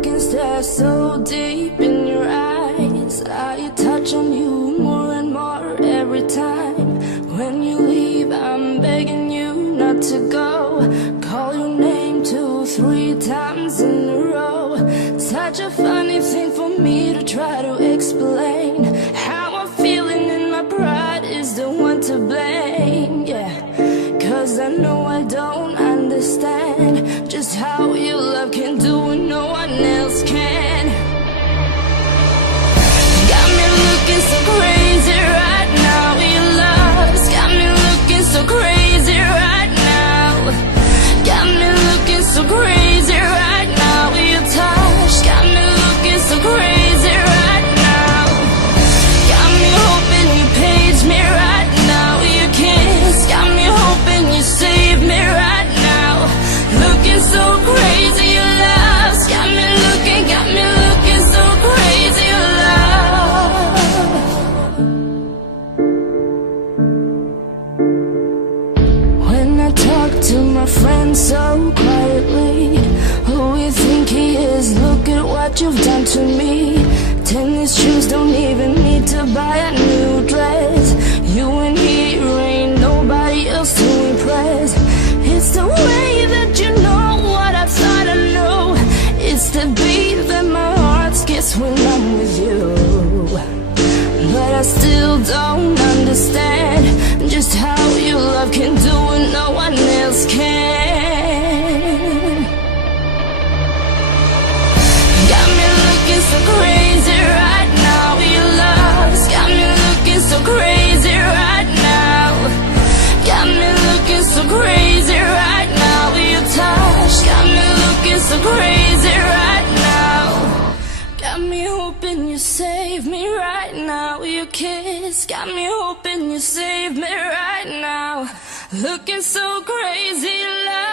look and stare so deep in your eyes. I touch on you more and more every time. When you leave, I'm begging you not to go. Call your name 2, 3 times in a row. Such a funny thing for me to try to explain. How I'm feeling in my pride is the one to blame, yeah. Cause I know I don't understand just how your love can do what no one else can. Got me looking so crazy right now. Your love's got me looking so crazy right now. Got me looking so crazy right now. Your touch got me looking so crazy right now. Got me hoping you page me right now. Your kiss got me hoping you save me right now. Looking so crazy, your love's got me looking so crazy, your love. When I talk to my friends so quietly, who you think he is? Look at what you've done to me. Tennis shoes, don't even need to buy a new dress. You and he ain't nobody else to impress. It's the way that you know what I thought I knew. It's the beat that my heart skips when I'm with you. But I still don't understand just how your love can do what no one else can. Got me looking so crazy right now. Your love's got me looking so crazy right now. Got me looking so crazy right now. Your touch got me looking so crazy right now. Got me hoping you save me right now. Your kiss got me hoping you save me right now. Looking so crazy, love.